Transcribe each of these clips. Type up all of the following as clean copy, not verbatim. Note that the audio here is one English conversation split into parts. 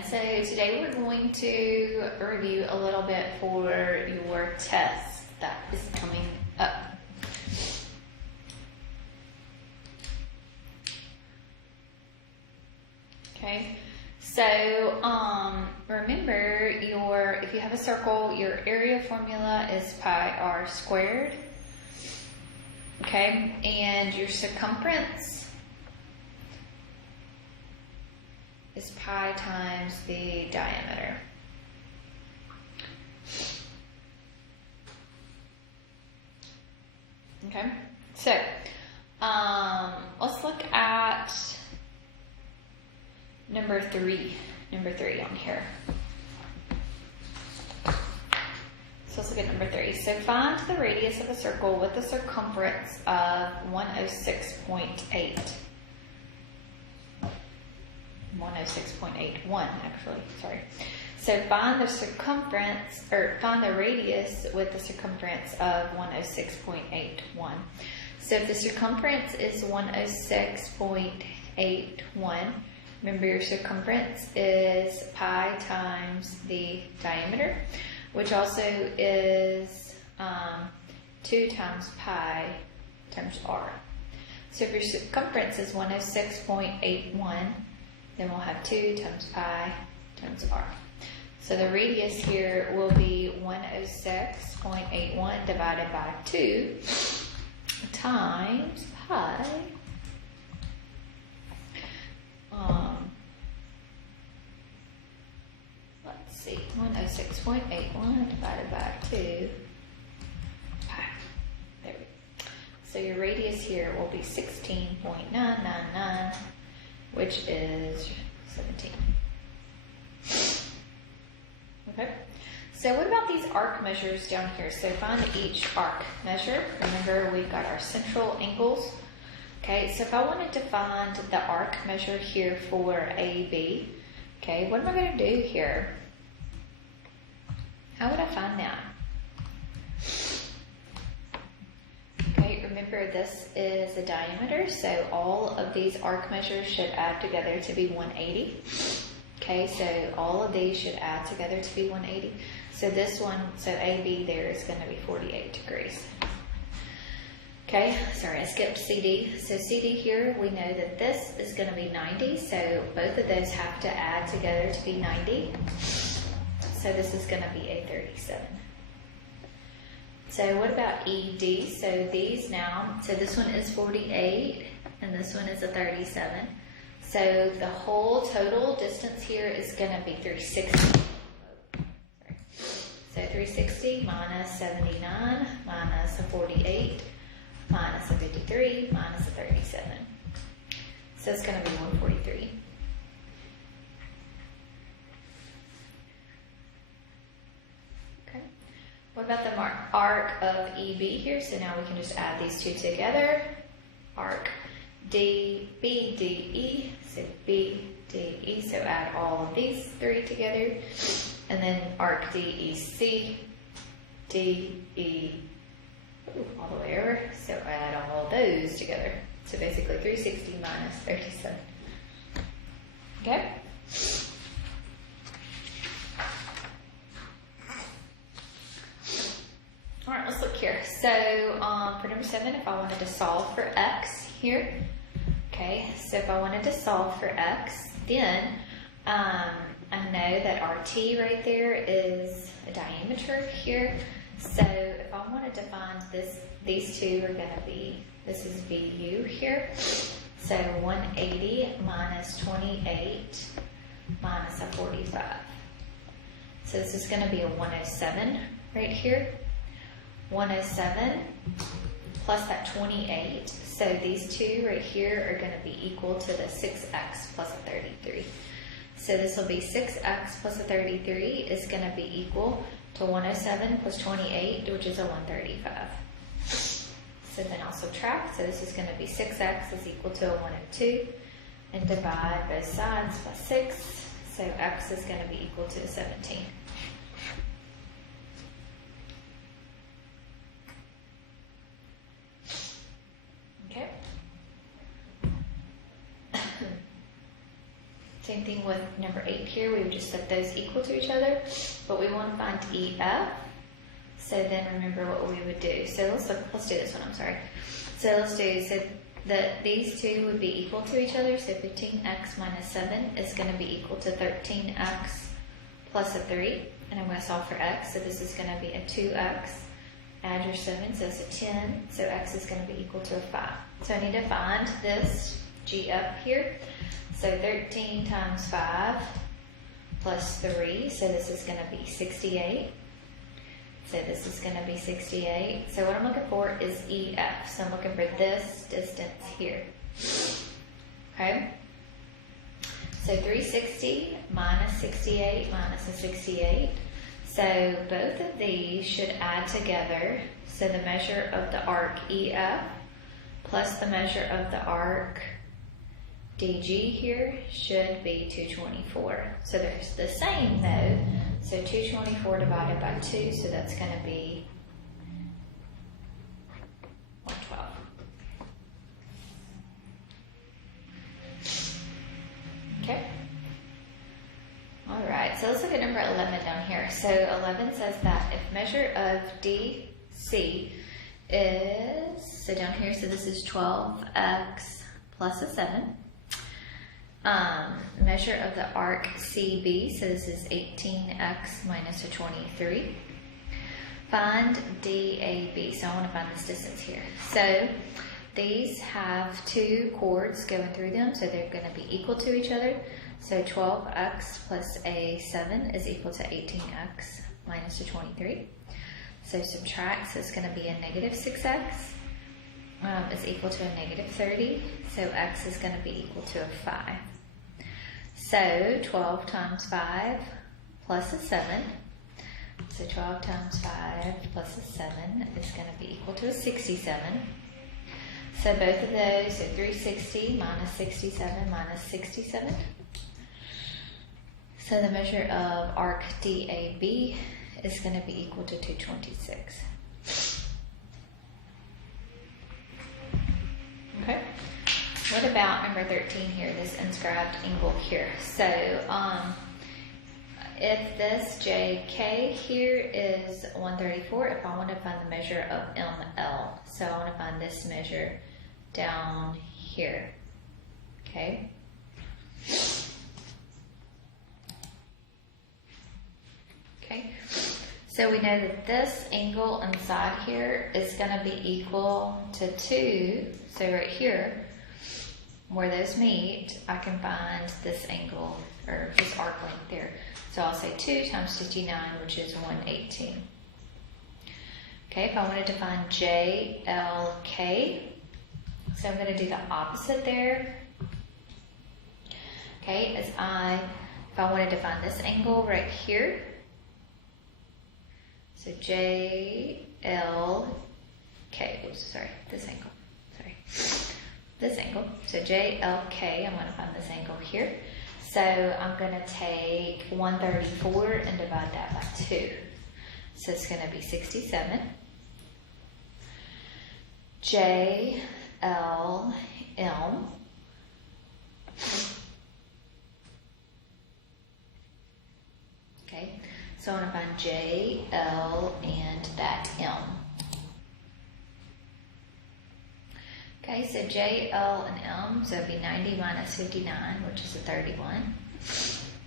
everyone. So today we're going to review a little bit for your test that is coming up. Okay, so remember if you have a circle, your area formula is pi r squared. Okay, and your circumference is pi times the diameter. Okay, so let's look at number three on here. So let's look at number 3. So find the radius of a circle with a circumference of 106.8. 106.81 actually, sorry. So find the circumference, or find the radius with the circumference of 106.81. So if the circumference is 106.81, remember your circumference is pi times the diameter, which also is 2 times pi times r. So if your circumference is 106.81, then we'll have 2 times pi times r. So the radius here will be 106.81 divided by 2 times pi. Let's see, 106.81 divided by 2 pi. There we go. So your radius here will be 16.999, which is 17. Okay, so what about these arc measures down here? So find each arc measure. Remember, we've got our central angles. Okay, so if I wanted to find the arc measure here for AB, okay, what am I going to do here? How would I find that? Okay, remember this is the diameter, so all of these arc measures should add together to be 180. Okay, so all of these should add together to be 180. So this one, so AB there is going to be 48 degrees. Okay, sorry, I skipped CD. So CD here, we know that this is going to be 90, so both of those have to add together to be 90. So this is going to be a 37. So what about ED? So these now, so this one is 48, and this one is a 37. So the whole total distance here is going to be 360. Sorry. So 360 minus 79 minus a 48 minus a 53 minus a 37. So it's going to be 143. Okay. What about the arc of EB here? So now we can just add these two together. Arc DBDE, so BDE, so add all of these three together. And then arc DEC, DE, all the way over, so add all of those together. So basically 360 minus 37. Okay? Alright, let's look here. So for number 7, if I wanted to solve for x here, okay, so if I wanted to solve for x, then I know that RT right there is a diameter here. So if I wanted to find this, these two are going to be, this is VU here. So 180 minus 28 minus a 45. So this is going to be a 107 right here. 107 plus that 28. So these two right here are going to be equal to the 6x plus a 33. So this will be 6x plus a 33 is going to be equal to 107 plus 28, which is a 135. So then I'll subtract. So this is going to be 6x is equal to a 102. And divide both sides by 6. So x is going to be equal to 17. Same thing thing with number 8 here. We would just set those equal to each other, but we want to find EF. So then remember what we would do. So let's do this one, I'm sorry. So let's do, so that these two would be equal to each other. So 15x minus 7 is going to be equal to 13x plus a 3. And I'm going to solve for x. So this is going to be a 2x. Add your 7, so it's a 10. So x is going to be equal to a 5. So I need to find this g up here. So 13 times 5 plus 3. So this is going to be 68. So this is going to be 68. So what I'm looking for is EF. So I'm looking for this distance here. Okay. So 360 minus 68 minus a 68. So both of these should add together. So the measure of the arc EF plus the measure of the arc DG here should be 224. So there's the same though. So 224 divided by 2, so that's going to be 112. Okay. All right, so let's look at number 11 down here. So 11 says that if measure of DC is, so down here, so this is 12x plus a 7. Measure of the arc CB, so this is 18x minus a 23. Find DAB, so I want to find this distance here. So these have two chords going through them, so they're going to be equal to each other. So 12x plus a 7 is equal to 18x minus a 23. So subtract, so it's going to be a negative 6x is equal to a negative 30. So x is going to be equal to a 5. So 12 times 5 plus a 7. So 12 times 5 plus a 7 is going to be equal to a 67. So both of those, so 360 minus 67 minus 67. So the measure of arc DAB is going to be equal to 226. Okay. What about number 13 here, this inscribed angle here? So if this JK here is 134, if I want to find the measure of ML, so I want to find this measure down here, okay? Okay, so we know that this angle inside here is going to be equal to 2, so right here, where those meet, I can find this angle, or this arc length there. So I'll say 2 times 59, which is 118. Okay, if I wanted to find JLK, so I'm going to do the opposite there. Okay, if I wanted to find this angle right here, so JLK, oops, sorry, this angle, sorry. This angle, so JLK, I'm going to find this angle here. So I'm going to take 134 and divide that by 2. So it's going to be 67. JLM. Okay, so I want to find JL and that M. Okay, so J, L, and M, so it'd be 90 minus 59, which is a 31.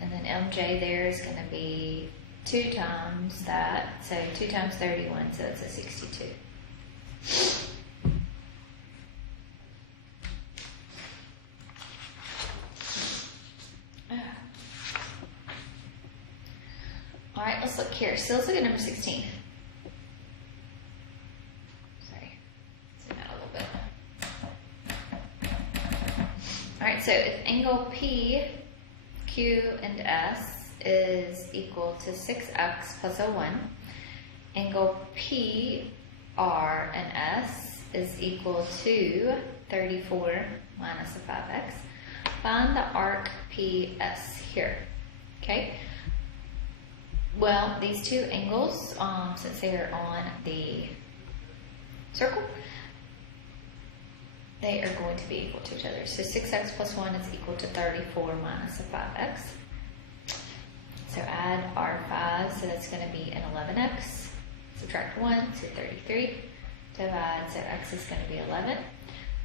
And then MJ there is going to be 2 times that, so 2 times 31, so it's a 62. All right, let's look here. So let's look at number 16. Alright, so if angle P, Q, and S is equal to 6x plus a 1, angle P, R, and S is equal to 34 minus a 5x. Find the arc PS here. Okay? Well, these two angles, since they are on the circle, they are going to be equal to each other. So 6x plus 1 is equal to 34 minus a 5x. So add our 5, so that's going to be an 11x. Subtract 1, so 33. Divide, so x is going to be 11.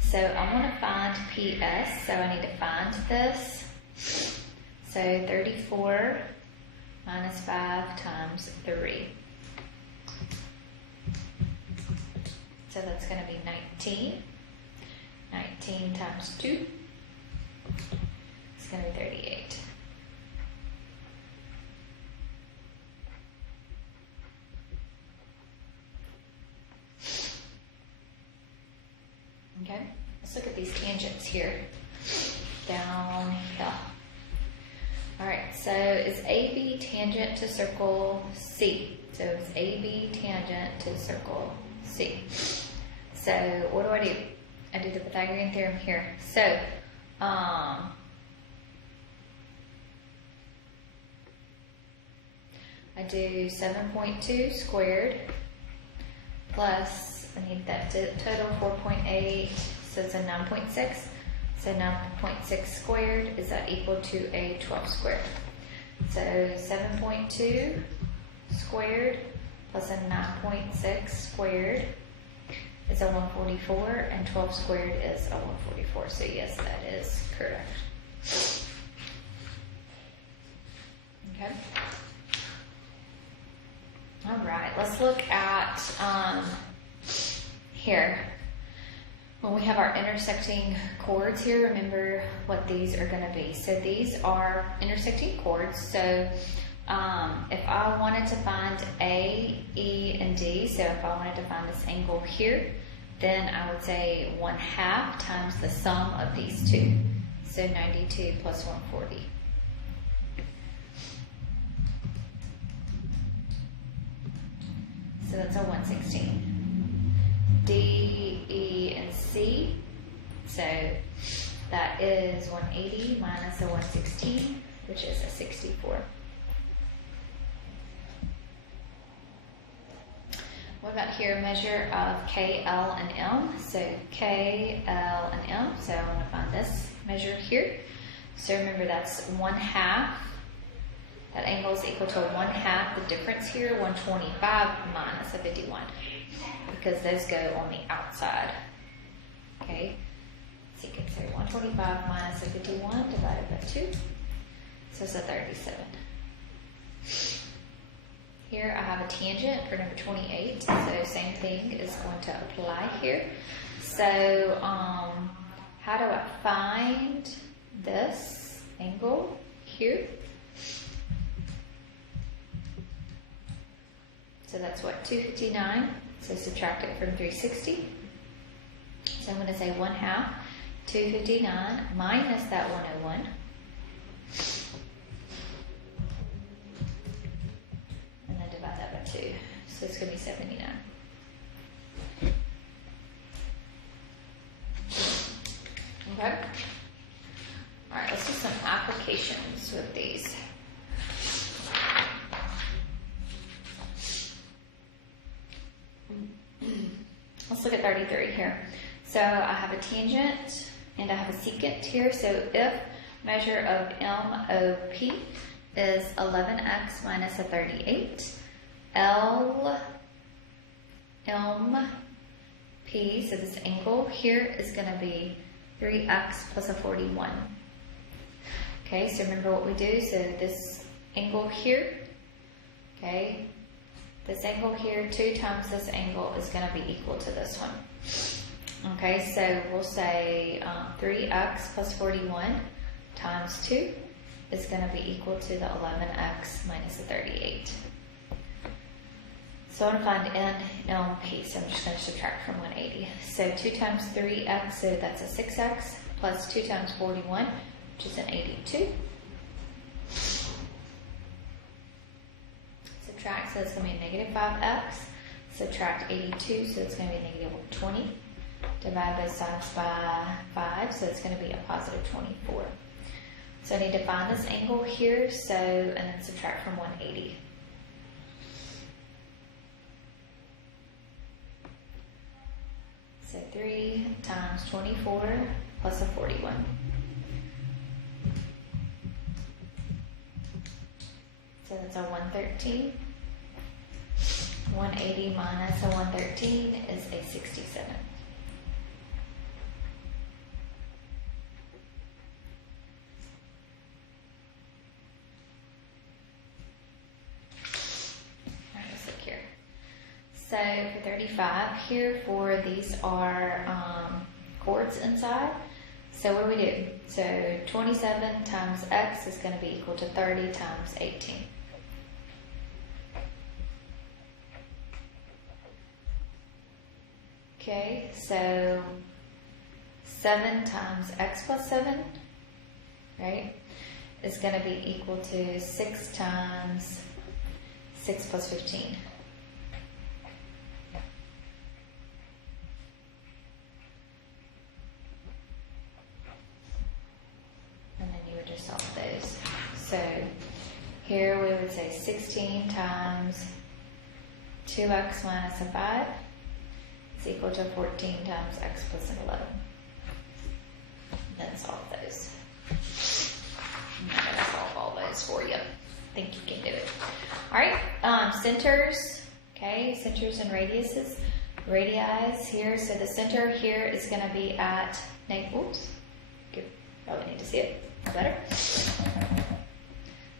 So I want to find PS, so I need to find this. So 34 minus 5 times 3. So that's going to be 19. 19 times 2 is going to be 38. Okay, let's look at these tangents here. Downhill. Alright, so is AB tangent to circle C? So it's AB tangent to circle C. So what do? I do the Pythagorean theorem here. So, I do 7.2 squared plus, I need that total 4.8, so it's a 9.6. So 9.6 squared, is that equal to a 12 squared? So 7.2 squared plus a 9.6 squared is a 144, and 12 squared is a 144. So yes, that is correct. Okay. All right, let's look at here. When we have our intersecting chords here, remember what these are going to be. So these are intersecting chords. So if I wanted to find A, E, and D, so if I wanted to find this angle here, then I would say 1/2 times the sum of these two. So 92 plus 140. So that's a 116. D, E, and C. So that is 180 minus a 116, which is a 64. What about here, measure of K, L, and M? So K, L, and M. So I want to find this measure here. So remember that's 1/2. That angle is equal to 1/2. The difference here, 125 minus a 51. Because those go on the outside. Okay, so you can say 125 minus a 51 divided by 2. So it's a 37. Here I have a tangent for number 28. So same thing is going to apply here. So how do I find this angle here? So that's what, 259. So subtract it from 360. So I'm going to say 1/2, 259 minus that 101. And then divide that by 2. So it's going to be 79. Okay. All right, let's do some applications with these. Let's look at 33 here. So I have a tangent and I have a secant here. So if measure of MOP is 11x minus a 38, LMP, so this angle here is going to be 3x plus a 41. Okay, so remember what we do. So this angle here, okay, this angle here, 2 times this angle is going to be equal to this one. Okay, so we'll say 3x plus 41 times 2 is going to be equal to the 11x minus the 38. So I want to find NLP, so I'm just going to subtract from 180. So 2 times 3x, so that's a 6x, plus 2 times 41, which is an 82. Subtract, so it's going to be a negative 5x. Subtract 82, so it's going to be a negative 20. Divide both sides by 5, so it's going to be a positive 24. So I need to find this angle here, so, and then subtract from 180. So 3 times 24 plus a 41. So that's a 113. 180 minus a 113 is a 67. Let's look here. So for 35 here, for these are chords inside. So what do we do? So 27 times x is going to be equal to 30 times 18. Okay, so 7 times x plus 7, right, is going to be equal to 6 times 6 plus 15. And then you would just solve those. So here we would say 16 times 2x minus a 5 is equal to 14 times x plus an 11. And then solve those. I'm not going to solve all those for you. I think you can do it. Alright, centers. Okay, centers and radiuses. Radii here. So the center here is going to be at, oops, probably need to see it better.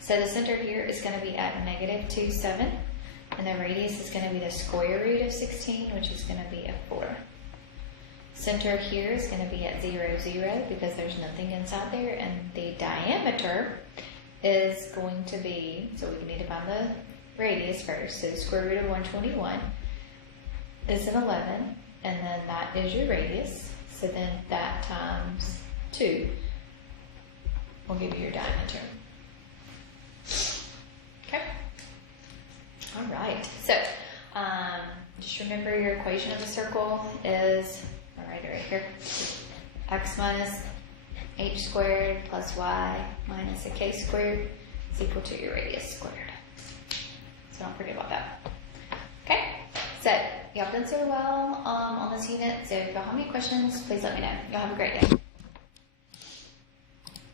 So the center here is going to be at negative 2, 7. And the radius is going to be the square root of 16, which is going to be a 4. Center here is going to be at 0, 0, because there's nothing inside there. And the diameter is going to be, so we need to find the radius first. So the square root of 121 is an 11. And then that is your radius. So then that times 2 will give you your diameter. Okay. All right. So just remember your equation of a circle is, right here, x minus h squared plus y minus a k squared is equal to your radius squared. So don't forget about that. Okay. So y'all done so well on this unit. So if y'all have any questions, please let me know. Y'all have a great day.